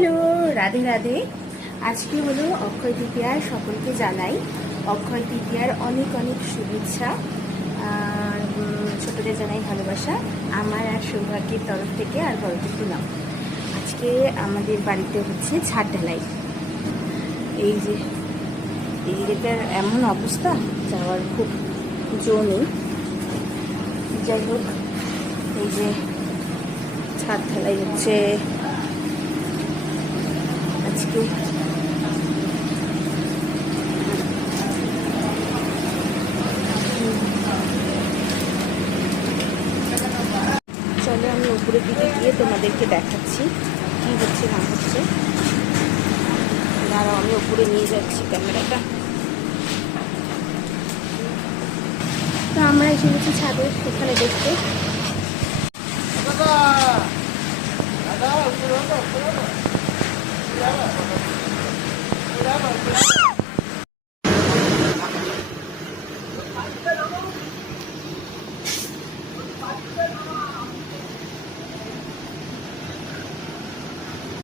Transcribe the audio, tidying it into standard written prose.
Hello, Radhe Radhe. আজকে হলো অক্ষয় তৃতীয়া। সকলকে জানাই অক্ষয় তৃতীয়ার অনেক অনেক শুভেচ্ছা। আর ছোটদের জানাই ভালোবাসা আমার আর সৌভাগ্যের তরফ থেকে। আর বড়দের নাম আজকে আমাদের বাড়িতে হচ্ছে ছাদ ঢালাই। এই যে এটার এমন অবস্থা, যাওয়ার খুব জো নেই। যাই হোক, এই যে ছাদ ঢালাই হচ্ছে আজকে। চলো আমি উপরের দিকে গিয়ে তোমাদেরকে দেখাচ্ছি কি হচ্ছে না হচ্ছে। দাঁড়াও, আমি উপরে নিয়ে যাচ্ছি ক্যামেরাটা। তো আমরা এসে গেছি ছাদে, এখানে দেখতে। দাদা